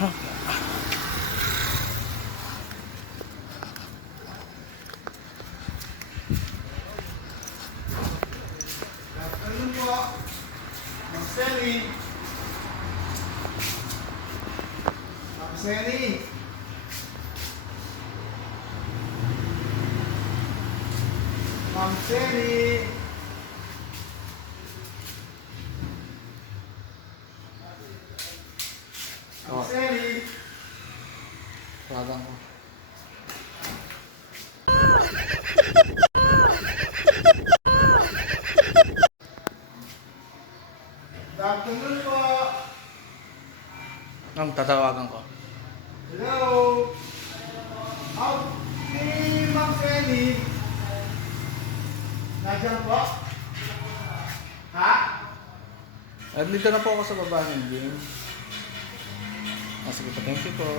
Ganun po. Magseli. Magseli. Magseli. Magseli. Tawagan ko. Afternoon po. Tatawagan ko. Hello. Out ni Ma'am Feli. Nandiyan po? Ha? At dito na po ako sa baba ng gym. Sige po, thank you po.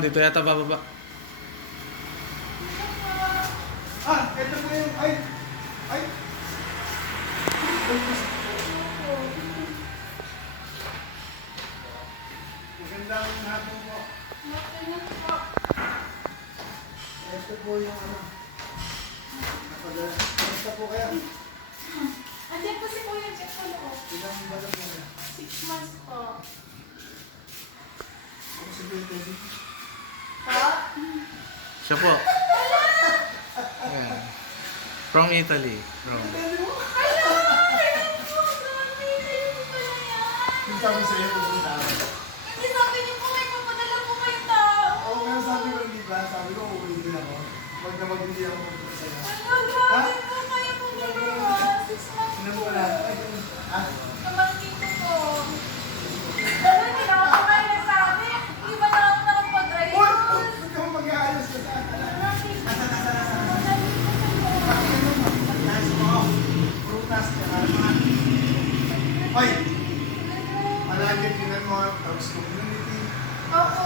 Dito yata bababa. Ito po yung, ay. Magandang hapon po. Ito po yung ano. Basta po kayo. Andiyan po si Kuya Check ko loob. Ilang bala po kayo? 6 months po. Ako si Bill Teddy. Ha? Siya po. Ayan. From Italy. From. Yung sabi sa'yo, pupunta ako. Hindi sabi niyo po may papadala po kayo tao. Oo, pero sabi ko hindi ba? Sabi ko, uuwi din ako. Wag na wag hindi ako pupunta sa'yo. Ano, grabe po kayo po ginawa. 6 months Ilan po. pa na? Kamangkin ko po. Ano, hindi na ako kayo nasabi. Hindi ba na ako Uy! nakapag-ayos? Huwag ka mag-aayos ka sa prutas ka na mga. Hoy! Palagi tinan mo ang Taos Community. Opo.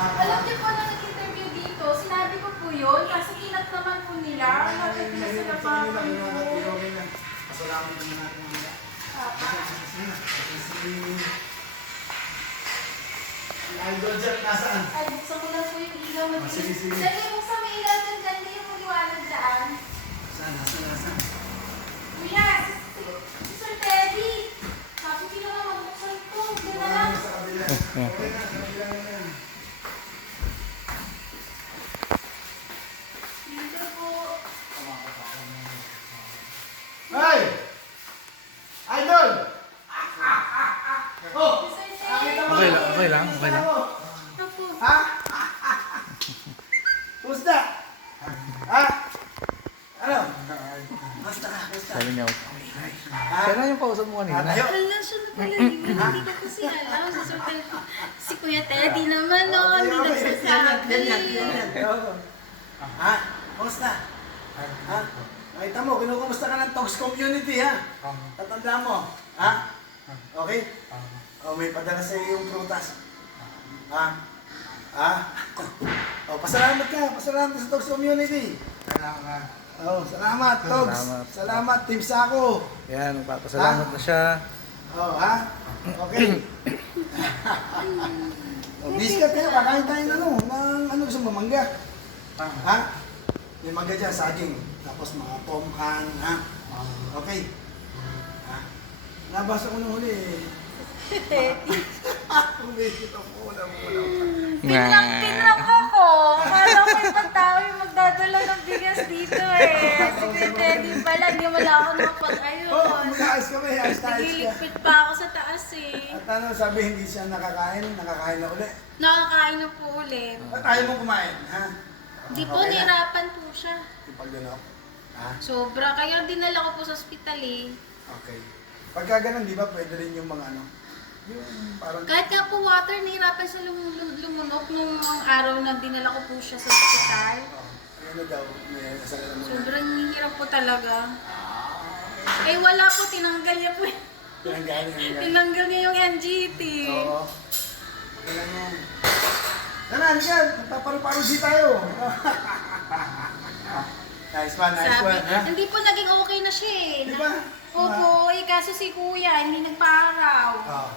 Alam Alam niyo po na nag-interview dito, sinabi ko po yun, kasi tinat naman po nila. Bakit nila sila pa Pasalamat naman natin mga. Si Idol Jack nasaan? Ay, buksan ko lang po yung ilaw. Sige, sige. Dali, buksan mo yung ilaw dyan dyan. Hindi yung maliwanag dyan. Saan? Kuya, si Sir Teddy. Sabi ko naman magbuksan ito. Diyan na lang. Sa kabila. Okay na, sa kabila na yan. Dito po. Hey! Idol! Oh! Si Sir Teddy. Okay lang. Ito po. Ha? Kumusta? Ha? Ano? Kumusta ka? Sabi niya. Ha? Kaya na yung kausap mo kanina. Tayo? Hala, siya na pala dito. Hindi ko kasi alam. Si Sir Teddy. Si Kuya Teddy naman, no? Hindi nagsasabi. Oo. Ha? Kumusta? Ha? Nakita mo, kinukumusta ka ng Talks Community, ha? Tatanda mo. Ha? Okay? O, may padala sa iyo yung prutas. Ha? Ha? O, pasalamat ka. Pasalamat sa Talks Community. Salamat. Oh, salamat, Togs. Salamat. Salamat, Team Sako. Yan, nagpapasalamat na siya. Oh, ha? Okay. Oh, biscuit kayo, kakain tayo ng ano gusto mo, mangga? Ha? May mangga dyan, saging. Tapos mga pomkan, ha? Okay. Ha? Nabasa ko nung huli eh. Umikit ako muna. Pinlang ako. Akala ko ibang tao yung magdadala ng bigas dito eh. Si Kuya Teddy pala, hindi mo lang ako nakapag-ayos. Oh, mag-aayos kami. Ayos tayo. Nagiligpit pa ako sa taas eh. At ano, sabi hindi siya nakakain na uli. Nakakain na po ulit. Ba't ayaw mo kumain, ha? Di po, Okay na. nahirapan po siya. Ipag gano'n. Ha? Sobra, kaya dinala ko po sa ospital eh. Okay. Pagka ganun, di ba, pwede rin yung mga ano. Yung parang... Kahit nga po water, nahirapan siya lumunok nung araw na dinala ko po siya sa ospital. Ano na daw, may nasala mo na. Sobrang hirap po talaga. Eh wala po, tinanggal niya po. Tinanggal niya yung NGT. Oo. Okay lang yan. Nanan ka, magpaparu-paru tayo. Nice one, nice Sabi, one. Ha? hindi po naging okay na siya eh. Di ba? Opo, eh kaso si kuya, hindi nagpa-araw. Oo.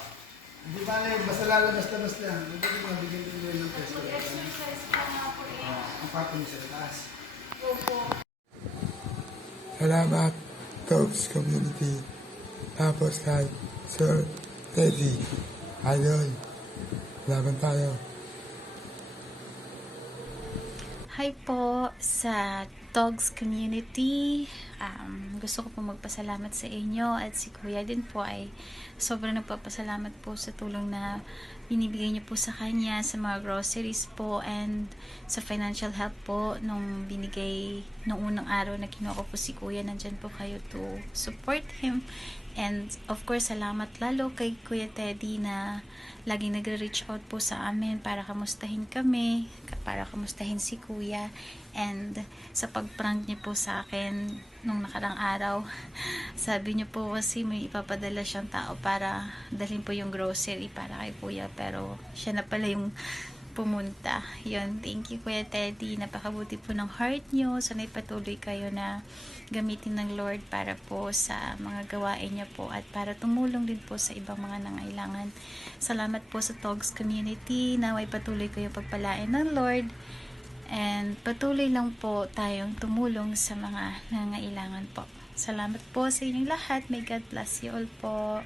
Hindi ba na yun, basta lalabas-labas lang. Hindi ko mabigyan din yun ng test. Mag-exercise pa nga po eh. Ang pato niya sa taas. Opo. Salamat, Dogs Community. Tapos kay Sir Teddy. Ayun. Laban tayo. Hi po sa Dogs Community. Gusto ko po magpasalamat sa inyo at si Kuya din po ay sobrang nagpapasalamat po sa tulong na binibigay niyo po sa kanya sa mga groceries po and sa financial help po nung binigay nung unang araw na kinuha ko po si Kuya. Nandyan po kayo to support him. And of course, salamat lalo kay Kuya Teddy na laging nagre-reach out po sa amin para kamustahin kami, para kamustahin si Kuya. And sa pag-prank niyo po sa akin nung nakarang araw, sabi niyo po kasi may ipapadala siyang tao para dalhin po yung grocery para kay Kuya, pero siya na pala yung pumunta. Yun, thank you Kuya Teddy. Napakabuti po ng heart nyo. Sana'y patuloy kayo na gamitin ng Lord para po sa mga gawain niya po at para tumulong din po sa ibang mga nangailangan. Salamat po sa Dogs Community. Naway patuloy kayo pagpalain ng Lord. And patuloy lang po tayong tumulong sa mga nangailangan po. Salamat po sa inyong lahat. May God bless you all po.